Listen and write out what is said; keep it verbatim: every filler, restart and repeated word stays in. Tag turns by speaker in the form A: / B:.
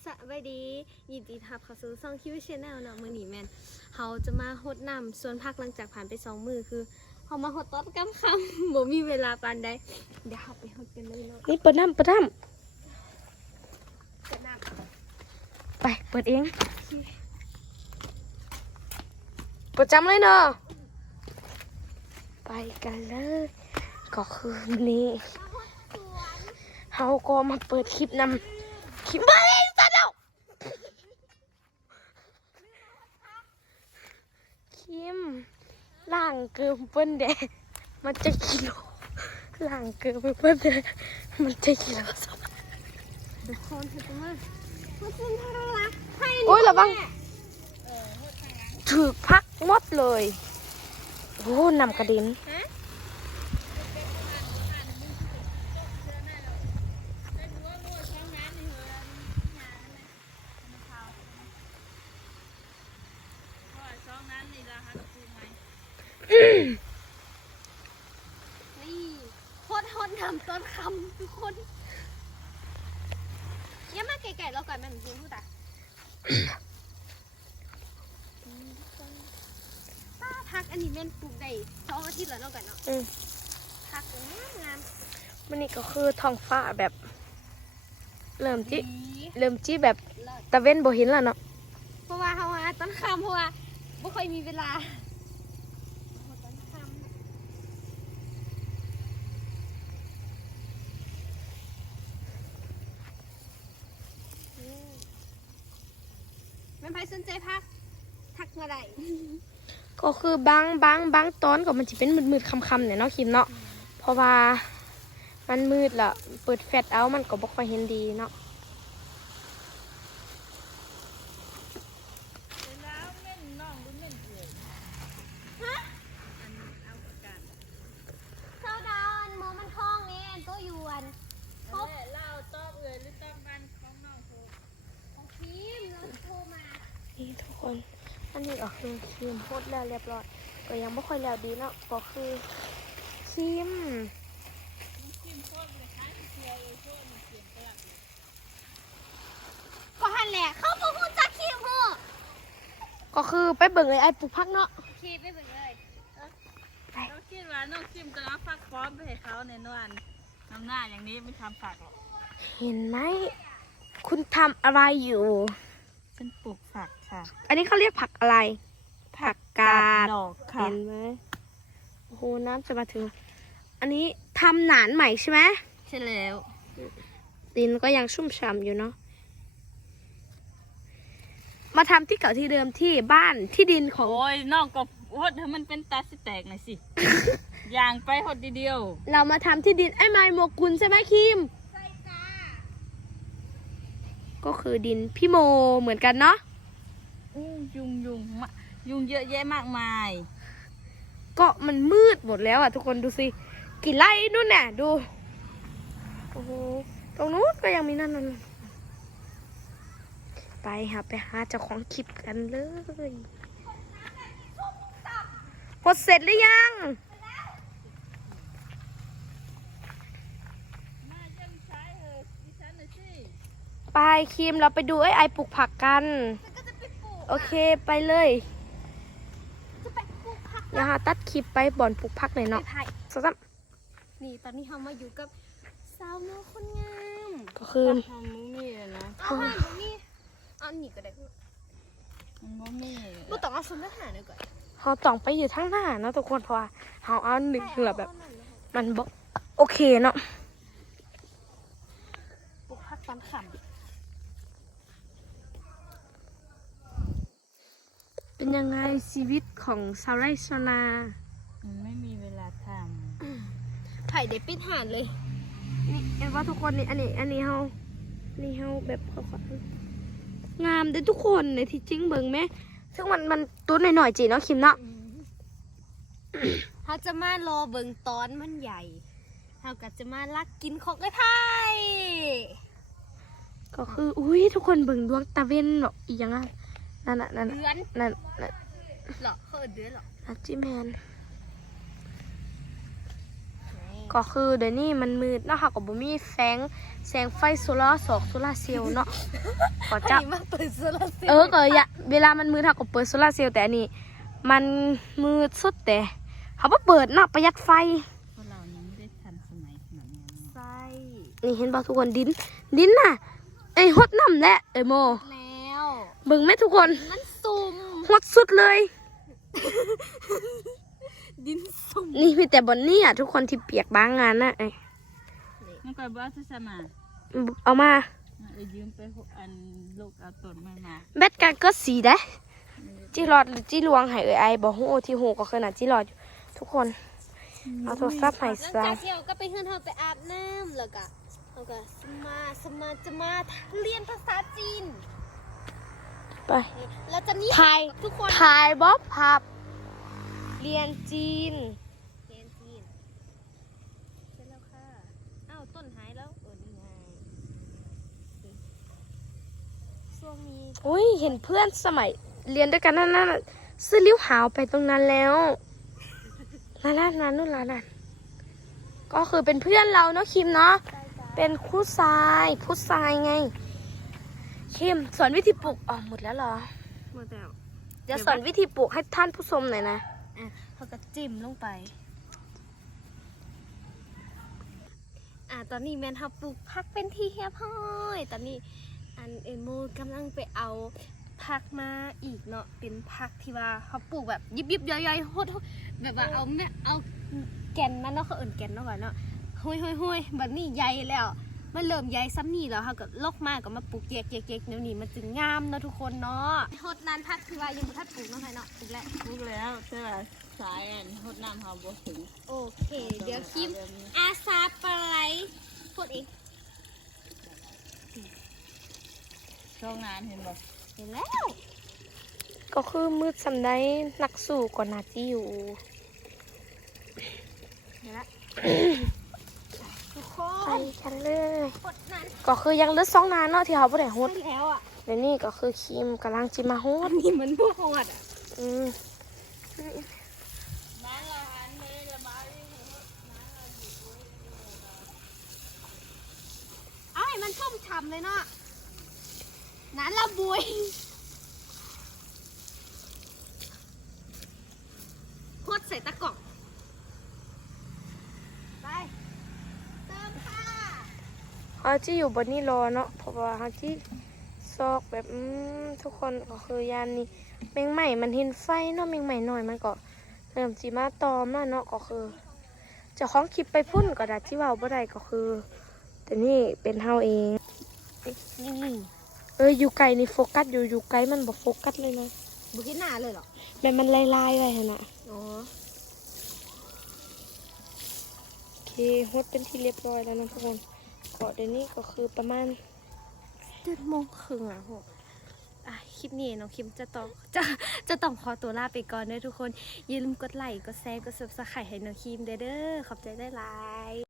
A: สวัสดียินดีทับเข้าสู่ช่องคิวชแนลเนาะมื้อนี้แม่นเขาจะมาหดน้ำส่วนพักหลังจากผ่านไปสองมื้อคือเขามาหดตอนค่ำๆบ่มีเวลาปานใดเดี๋ยวเขาไปหดกันเลยเนาะ
B: นี่เปิดน้ำเปิดน้
A: เปิดน้
B: ำไปเปิดเองเปิดจำเลยเนาะไปกันเลยก็คือนี่เขาก็มาเปิดคลิปนำคลิปมาเลยตัดเอาคิมล่างเกินเปิ้นเดะมันจะกิโลล่างเกินไปเปิ้นเดะมันจะกิโลสอง
A: ำทุกคนเห็นไหมมันเป็นทาราลักให้
B: โอ้ยระวังถือพักหมดเลยโอ้นำกระดิ่ง
A: ฮะนี่โคตรฮดน้ำต้นคำทุกคนเยี่ยมมากไก่ๆแล้วก่อนแม่หนูพูดอ่ะป้าพักอันนี้แม่นปลูกได้สองอาทิตย์แล้วเนาะกันเนาะ
B: อืม
A: พักงามงาม
B: มันนี่ก็คือท้องฟ้าแบบ เริ่มจี
A: ดี
B: เริ่มจีแบบ
A: เลิศ
B: ตะเว้นบ่เห็นแล้วเนาะ
A: เพราะว่าเขาว่าต้นคำเพราะว่าไม่ค่อยมีเวลาต้นคำอืมแม่นไพสนใจพักทักมาได้
B: ก็คือบางบางบางตอนก็มันจะเป็นมืดๆค่ำๆเนี่ยเนาะคิมเนาะเพราะว่ามันมืดละเปิดแฟลชเอามันก็บ่ค่อยเห็นดีเนาะ
A: เจ้าดาวอันหมอมันคล้องนี่อันตัวยวนครบ
C: เล่าต้องเอ่ยหรือต้องบ้านของน้องโค
A: ของพิมพ์แล้วโทรมา
B: นี่ทุกคนอันนี้ก็คือคิมโพดแล้วเรียบร้อยก็ยังไม่ค่อยแล้วดีเนาะก็คือคิม
C: จิ้มโคตรเลยค่ะเชียวเอ่ยโคตรมันเปลี่ยนแปลงเลย
A: ก็หันแหละเขาบอกคุณจักคิมเหรอ
B: ก็คือไปเบิ่งเลยไอ้ปลูกพักเนาะ
A: โอเคไปเบิ่งเลย
C: น้องคิดว่าน้องจิ้มจะเอาฟักพร้อมไปให้เขาในนวันน้ำหน้าอย่างนี้ไม่ทำฝากหรอก
B: เห็นไหมคุณทำอะไรอยู่
C: ฉันปลูกฝักค่ะ
B: อันนี้เขาเรียกผักอะไร ผักกาด
C: ดอกค่ะ
B: เห็นไหมโอ้โหน้ำจะมาถึง อันนี้ทำหนานใหม่ใช่ไหม
C: ใช่แล้ว
B: ดินก็ยังชุ่มฉ่ำอยู่เนาะมาทำที่เก่าที่เดิมที่บ้านที่ดินของ
C: โอ้ยนอกก็โหดให้มันเป็นตาสิแตกหน่อยสิ อย่างไปหดทีเดียว
B: เรามาทำที่ดินไอ้ไม้โมกุลใช่ไหมคิม
A: ใส่จ้า
B: ก็คือดินพี่โมเหมือนกันเนาะ
C: อู้ยุงยุงมะยุงเยอะแยะมากมาย
B: ก็มันมืดหมดแล้วอ่ะทุกคนดูสิกี่ไร่นู่นน่ะดูโอ้โหตรงนู้นก็ยังมีนั่นนั่นไปหาไปหาเจ้าของคลิปกันเลยหมดเสร็จหรือยัง
C: มาเยี่ยมใช้เถอะดิฉันหน่อยสิ
B: ไปคิมเราไปดูไอ้ไอปลูกผักกัน
A: มันก็จะไปปลูก
B: โอเคไปเลย
A: จะไปปลูกผัก
B: เดี๋ยวหาตัดคลิปไปบ่อนปลูกผักหน่อย
A: ไป
B: เนาะ
A: ถ่าย
B: สักสัก
A: นี่ตอนนี้เขามาอยู่กับสาวน้อยคนงาม
B: ก็คือ
C: ทำมุ้งมี่เลยนะ
A: เอาให้ตรงนี้เอาหนีก็ได้
C: มันมุ้งมี่
A: กูต้องเอาซุนทหารหน่อยก่อน
B: เขาต้องไปอยู่ทั้งหน้าเนาะทุกคนเพราะว่าเขาเอาหนึ่งเหลือแบบ
A: ให้เอานั่นเลย
B: มันบอกโอเคเนาะ
A: ปลูกผักตอนขำ
B: เป็นยังไงชีวิตของชาวไร่ชาวนา
C: มันไม่มีเวลาท
A: ไผ่ได้ปิดหานเลย
B: นี่เอ็นว่าทุกคนนี่อันนี้อันนี้เฮานี่เฮาแบบเขาขงามเด้อทุกคนในที่จริงเบิ่งไหมซึ่งมันมันตัวหน่อยๆจีเนาะคิมเนาะ
A: เขาจะมารอเบิ่งตอนมันใหญ่เขาก็จะมาลักกินของไอ้ไผ่
B: ก็คืออุ้ยทุกคนเบิ่งดวงตะเวนเนาะอีหยังอ่ะนั่นน่ะนั่นน่ะ
A: เดือน
B: นั่นนั่น
A: เหรอเขาเอิ้นเดือนเหรอ
B: นักจิแมนก็คือเดี๋ยวนี้มันมืดเนาะค่ะก็บ่มีแสงแสงไฟโซลาร์สอกโซลาร์เซลล์เนาะก็จะ
A: มาเปิดโซลาร์เซลล์
B: เออก็อย่าเวลามันมืดค่ะก็เปิดโซลาร์เซลล์แต่อันนี้มันมืดสุดแต่เขาบ่เปิดเนาะประหยัดไฟ
C: เพราะเรายังไม่ได้ทันสมัยขนาดนั้น
A: ใช่
B: นี่เห็นบ่ทุกคนดินดินน่ะไอ้ยฮดน้ำแหละเอ้ยโม
A: แล้ว
B: เบิ่งไหมทุกคน
A: มันซุ่ม
B: ฮดสุดเลย
A: ดินซุ่ม
B: นี่มีแต่บนนี่อ่ะทุกคนที่เปียกบางงานน่ะเอ้ย
C: มันก็บ้าจะมา
B: เอามา
C: เลยยืมไปอันลูกเอาต้นมามา
B: แบตกันก็สีได้จีรอดหรือจีลวงให้เอ้ยไอบอกฮู้ที่ฮู้ก็คือน่ะจีรอดอยู่ทุกคนเอาโทรศัพท์ให้
A: หลัง
B: ซะ
A: จากที่เราก็ไปเฮือนเฮาไปอาบน้ำแล้วก็เราก็สมาสมาจะมาเรียนภาษาจีน
B: ไป
A: แล้วจะนี่
B: ถ่าย
A: ทุกคน
B: ถ่ายบ๊อบพับเรียนจีน
A: เรียนจีนเสร็จแล้วค่ะอ้าวต้นหายแล้วเออนี่ไงช่วงนี้
B: อุ้ยเห็นเพื่อนสมัยเรียนด้วยกันนั่นน่ะซื้อลิ้วหาวไปตรงนั้นแล้วนั่นนั่นนั่นนู่นล่ะนั่นก็คือเป็นเพื่อนเราเนาะคิมเนาะ
A: ใช่จ้ะ
B: เป็นคู่ทรายผู้ทรายไงคิมสอนวิธีปลูกอ๋อหมดแล้วเหรอ
A: หมดแล้ว
B: เดี๋ยวสอนวิธีปลูกให้ท่านผู้ชมหน่อยนะ
A: อ่ะเขาก็จิ้มลงไป อ่ะตอนนี้แมนทับปลูกพักเป็นที่เฮียพ่อยตอนนี้อันเอ็นโมกำลังไปเอาพักมาอีกเนาะเป็นพักที่ว่าเขาปลูกแบบยิบยิบย่อยย่อยๆโหดๆแบบว่าเอาแม่เอาแก่นมันเนาะเขาเอิ่นแก่นเนาะก่อนเนาะห้อยห้อยห้อยแบบนี้ใหญ่แล้วมันเริ่มใหญ่ซ้ำนี่แล้วเขาก็ลกมากก็มาปลูกแยกแยกแยกเดี๋ยวนี้มันจึงงามเนาะทุกคนเนาะโหดนานพักที่ว่ายังไม่ทัดปลูกเนาะไทยเนาะปลูกแล้ว
C: ลูกแล้วใช่ไหมสายอันหดน้ำเขาบ่ถึง
A: โอเค เดี๋ยวคิมอาซาปลาไหลพูดเอง
C: ช่วงงานเห็นบ่
A: เห็นแล้ว
B: ก็คือมืดสำได้นักสู่ก่อนนาจีอยู่
A: เห็นแล้วทุกค
B: ไป
A: น
B: กันเลย
A: กดนั้น
B: ก็คือยังเหลือสองนานเนาะที่เขาบ่ได้โฮด
A: ใช่แล้วอ่ะ
B: เดี๋ยวนี้ก็คือคิมกำลังจิมาโฮ
A: อั
B: ด
A: นนี้มันพวกหอดอ่ะ
B: อืม
C: บ้านเราอันนี้จะมา
A: เอาให้มันชุ่มฉ่ำเลยเนาะนั้นละบุยโคตรใส่ตะกล่องไปเติมค่ะ
B: เขาจีอยู่บนนี้รอเนาะเพราะว่าเขาจีซอกแบบอืมทุกคนก็คือยามนี้แมงใหม่มันเห็นไฟเนาะแมงใหม่หน่อยมันก็เริ่มจีมาตอมแล้วเนาะก็คือเจะคล้าของคลิปไปพุ่นก็ได้ที่เว่าบ่ได้ก็คือ แต่นี่เป็นเฮาเอง
A: นิ่ง
B: เอ้ยอยู่ไกลนี่โฟกัสอยู่อยู่ไกลมันบ่โฟกัสเลยนะ
A: ๆบุกินหน้าเลยเหรอ
B: แบบมันลายๆไว้หั่นน่ะ
A: อ๋อ
B: โอเคฮดเป็นที่เรียบร้อยแล้วนะทุกคนก็เดี๋ยวนี้ก็คือประมาณ
A: เจ็ดโมงครึ่งอ่ะโหอ่ะคลิปนี้น้องคิมจะต้องจะจะต้องขอตัวลาไปก่อนเด้อทุกคนอย่าลืมกดไลค์กดแชร์กดซับสไครต์ให้น้องคิมเด้อเด้อขอบใจได้หลาย